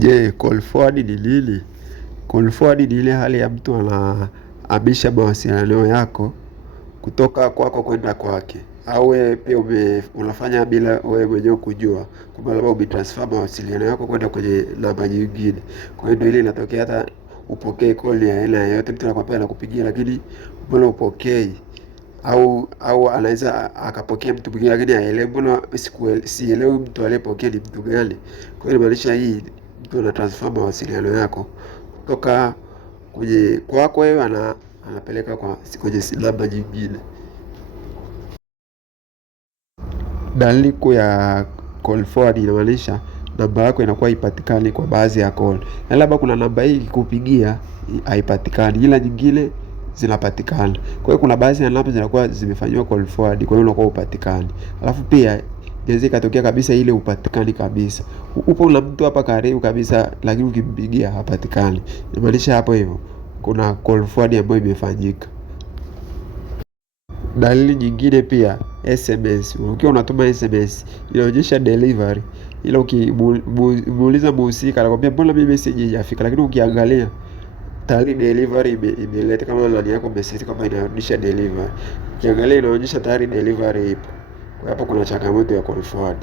Je, call forward ni nini? Call forward ni ile hali ya mtu anahamisha mawasiliano yako kutoka kwako kwenda kwake, au wewe pia unafanya bila wewe mwenyewe kujua, kwamba labda umetransfer mawasiliano yako kwenda kwenye namba nyingine. Kwa hiyo ndio ile inatokea hata upokee call ya aina yoyote, mtu anakuambia anakupigia lakini mbona upokei, au anaweza akapokea mtu mwingine lakini haelewi, mbona sielewi mtu aliyepokea ni mtu gani. Kwa hiyo inamaanisha hii mtu ana transfer mawasiliano yako kutoka kwenye kwako wewe anapeleka kwenye namba nyingine. Dalili kuu ya call forward inamaanisha namba yako inakuwa haipatikani kwa baadhi ya call. Na labda kuna namba hii ikikupigia haipatikani, ila nyingine zinapatikana. Kwa hiyo kuna baadhi ya namba zinakuwa zimefanywa call forward, kwa hiyo unakuwa upatikani. Alafu pia inaweza ikatokea kabisa ile upatikani kabisa. Upo na mtu hapa karibu kabisa lakini ukimpigia hapatikani. Inamaanisha hapo hivyo kuna call forward ambayo imefanyika. Dalili nyingine pia SMS. Ukiwa unatuma SMS inaonyesha delivery, ila ukimuuliza muhusika anakuambia mbona mimi message haijafika, lakini ukiangalia tayari delivery imeleta, kama ndani yako message kama inaonyesha delivery, ukiangalia inaonyesha tayari delivery ipo. Kwa hapo kuna changamoto ya call forward.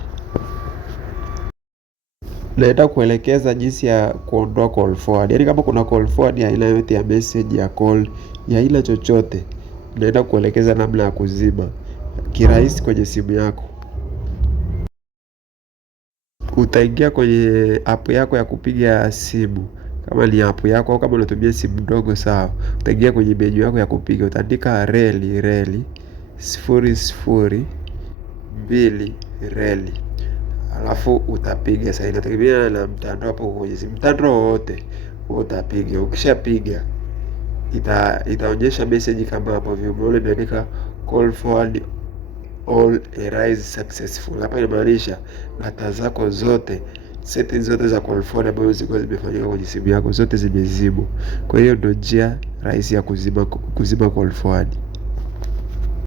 Naenda kuelekeza jinsi ya kuondoa call forward. Yaani kama kuna call forward ya aina yote ya message, ya call, ya aina chochote, naenda kuelekeza namna ya kuzima kirahisi kwenye simu yako. Utaingia kwenye app yako ya kupiga simu, kama ni app yako au kama unatumia simu ndogo sawa. Utaingia kwenye menu yako ya kupiga, utaandika reli 002 reli. Alafu utapiga. Sasa inategemea na mtandao hapo kwenye simu, mtandao wote utapiga. Ukishapiga itaonyesha message kama hapo vile umeona imeandika call forward all arise successful. Hapa inamaanisha data zako zote, settings zote za call forward ambazo zilikuwa zimefanyika kwenye simu yako zote zimezibwa. Kwa hiyo ndio njia rahisi ya kuzima call forward.